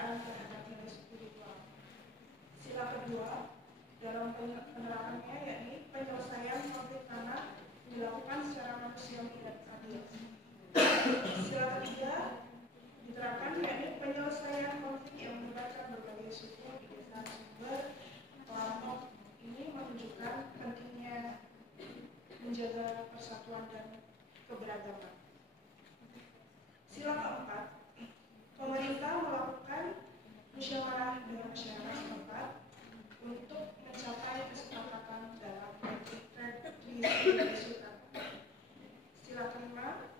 penghargaan terhadap nilai spiritual. Sila kedua dalam penerapannya yakni penyelesaian konflik tanah dilakukan secara manusiawi dan adil. Sila ketiga diterapkan yakni penyelesaian konflik yang melibatkan berbagai suku di desa sumber. Kelompok ini menunjukkan pentingnya menjaga persatuan dan keberagaman. Sila keempat, pemerintah melakukan musyawarah dengan masyarakat setempat untuk mencapai kesepakatan dalam redistribusi tanah. Sila kelima,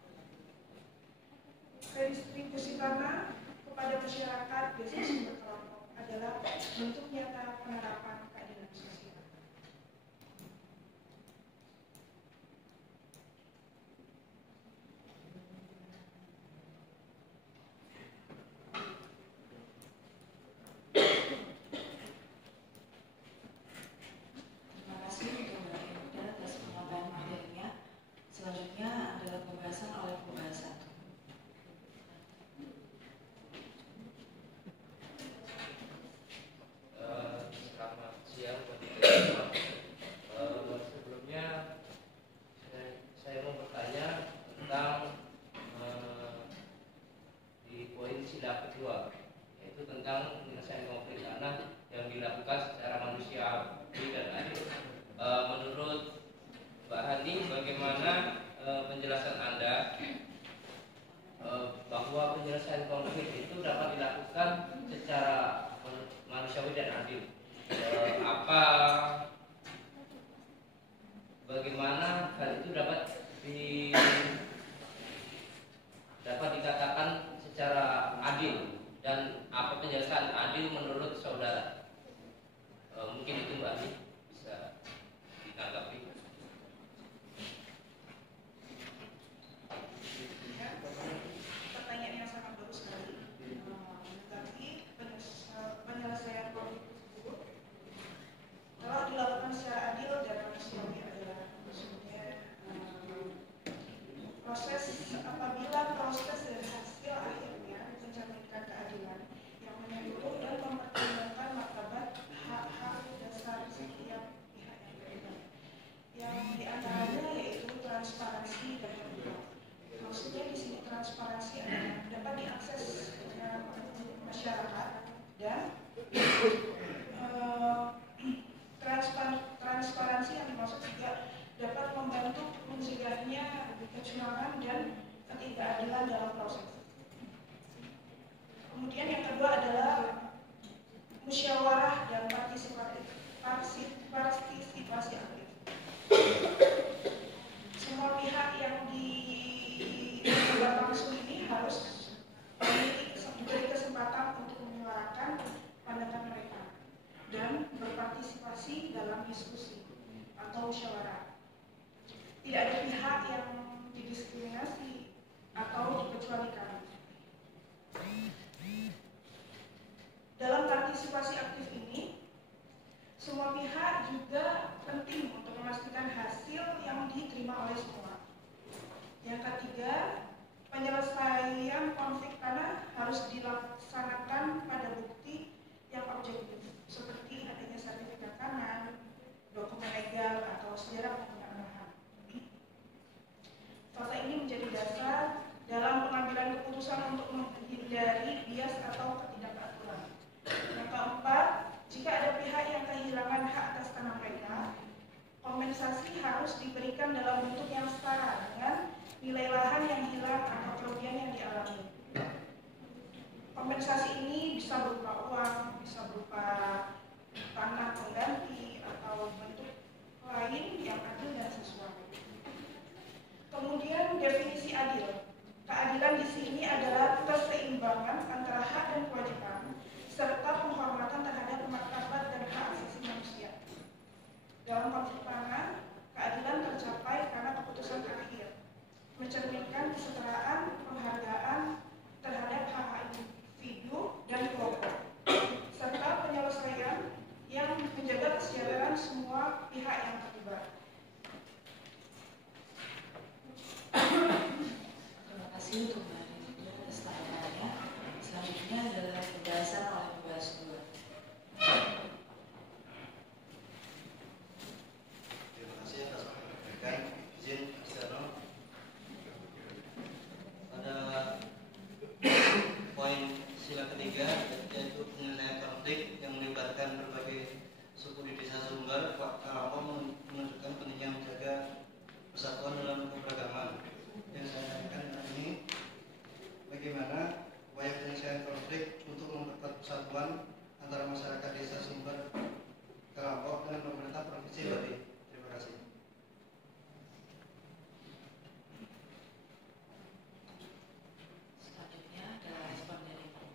redistribusi tanah kepada masyarakat desa sumber kelompok adalah bentuk nyata penerapan keadilan sosial. Terima kasih untuk Mbak Enda atas penyampaian materinya. Selanjutnya adalah pembahasan oleh pembahas 1. Selamat siang buat kita semua. Sebelumnya saya mau bertanya tentang di poin sila kedua, yaitu tentang penyelesaian konflik tanah yang dilakukan secara manusiawi dan adil. Menurut Mbak Hani, bagaimana penjelasan Anda bahwa penyelesaian konflik itu dapat dilakukan secara manusiawi dan adil? Bagaimana hal itu dapat dikatakan secara adil, dan apa penjelasan adil menurut saudara? Mungkin itu Mbak Ani bisa ditanggapi. Pertanyaan yang sangat bagus sekali. Tetapi penyelesaian konflik tersebut kalau dilakukan secara adil dan manusiawi adalah maksudnya proses apabila proses dan hasil akhirnya mencerminkan keadilan yang menyeluruh dan mempertimbangkan martabat hak-hak dasar setiap pihak yang terlibat, yang diantaranya yaitu transparansi dan terbuka. Maksudnya di sini transparansi adalah dapat diakses oleh masyarakat dan transparansi yang dimaksud juga dapat membantu mencegahnya kecurangan dan ketidakadilan dalam proses. Kemudian yang kedua adalah musyawarah dan partisipasi aktif. Semua pihak yang dilibat langsung ini harus diberi kesempatan untuk menyuarakan pandangan mereka dan berpartisipasi dalam diskusi atau musyawarah. Tidak ada pihak yang didiskriminasi atau dikecualikan. Dalam partisipasi aktif ini, semua pihak juga penting untuk memastikan hasil yang diterima oleh semua. Yang ketiga, penyelesaian konflik tanah harus dilaksanakan pada bukti yang objektif, seperti adanya sertifikat tanah, dokumen legal, atau sejarah penggunaan lahan. Fakta ini menjadi dasar dalam pengambilan keputusan untuk menghindari bias atau ketidakaturan. Yang keempat, jika ada pihak yang kehilangan hak atas tanah mereka, kompensasi harus diberikan dalam bentuk yang setara dengan nilai lahan yang hilang atau kerugian yang dialami. Kompensasi ini bisa berupa uang, bisa berupa tanah pengganti, atau bentuk lain yang adil dan sesuai. Kemudian definisi adil. Keadilan di sini adalah keseimbangan antara hak dan kewajiban serta penghormatan terhadap martabat dan hak asasi manusia. Dalam konflik tanah, keadilan tercapai karena keputusan akhir mencerminkan kesetaraan, penghargaan terhadap hak individu dan kelompok, serta penyelesaian yang menjaga kesejahteraan semua pihak yang terlibat. Terima kasih untuk Mbak Enda atas tanggapannya. Selanjutnya adalah tema ketiga, yaitu penyelesaian konflik yang melibatkan berbagai suku di Desa Sumber. Pak Kalampong menunjukkan pentingnya menjaga persatuan dalam keberagaman. Yang saya tanyakan hari ini, bagaimana upaya penyelesaian konflik untuk memperkuat persatuan antara masyarakat Desa Sumber Kalampong dengan pemerintah Provinsi Bali. Terima kasih. Selanjutnya ada respon dari Pak.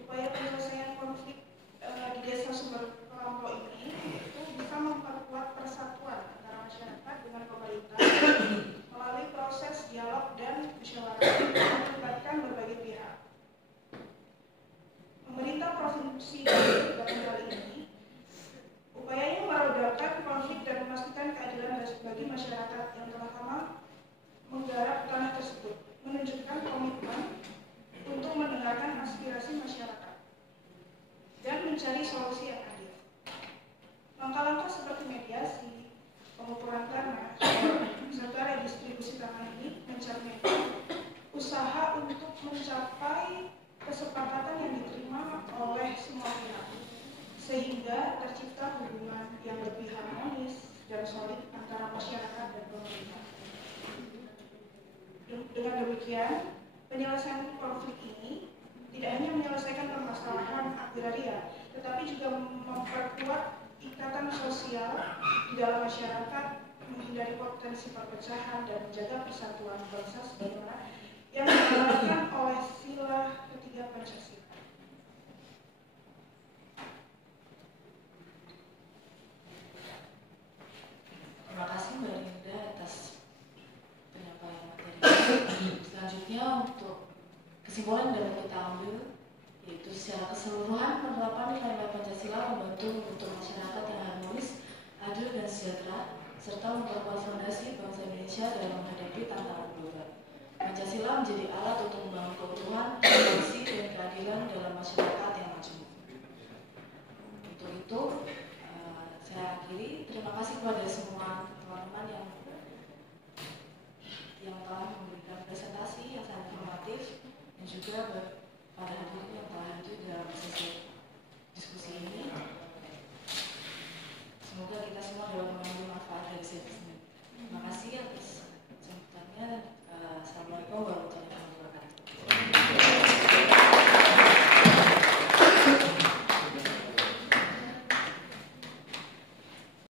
Upaya penyelesaian konflik di Desa Sumber Kalampong ini itu bisa memperkuat persatuan antara masyarakat dengan pemerintah melalui proses dialog dan musyawarah yang melibatkan berbagai pihak. Pemerintah Provinsi Bali dalam hal ini upayanya meredakan konflik dan memastikan keadilan bagi masyarakat yang telah lama menggarap tanah tersebut, menunjukkan komitmen untuk mendengarkan aspirasi masyarakat dan mencari solusi yang adil. Langkah-langkah seperti mediasi, pengukuran tanah, serta redistribusi tanah ini mencerminkan usaha untuk mencapai kesepakatan yang diterima oleh semua pihak, sehingga tercipta hubungan yang lebih harmonis dan solid antara masyarakat dan pemerintah. Dengan demikian, penyelesaian konflik ini tidak hanya menyelesaikan permasalahan agraria, tetapi juga memperkuat ikatan sosial di dalam masyarakat, menghindari potensi perpecahan dan menjaga persatuan bangsa sebagaimana yang dilakukan oleh sila ketiga Pancasila. Terima kasih Mbak Linda atas penyampaian materi. Selanjutnya untuk kesimpulan dapat kita ambil, yaitu secara keseluruhan penerapan nilai-nilai Pancasila membantu untuk masyarakat yang harmonis, adil dan sejahtera, serta memperkuat fondasi bangsa Indonesia dalam menghadapi tantangan global. Pancasila menjadi alat untuk membangun keutuhan, toleransi dan keadilan dalam masyarakat yang majemuk. Untuk itu, saya akhiri. Terima kasih kepada semua teman-teman